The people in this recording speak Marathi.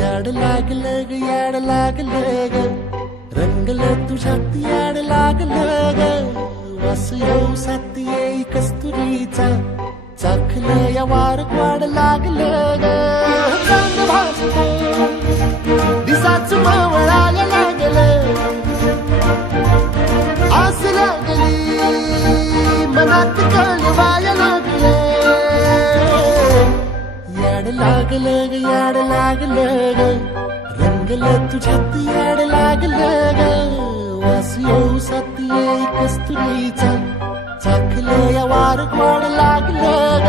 याड लागलं ग याड लागलं ग रंगलं तुझ्यात याड लागलं ग वास येऊ साथ येई कस्तुरीचा चाखलं या वार वाड लागलं ग चांद भासतं दिसाच मावळायला लागलं आस लागली मनात कळवायला लागलं याड लागलं ग याड लागलं ग रंगलं तुझ्यात याड लागलं ग वास येऊ साथ येई कस्तुरीचा चाखलं या वार गोड लागलं ग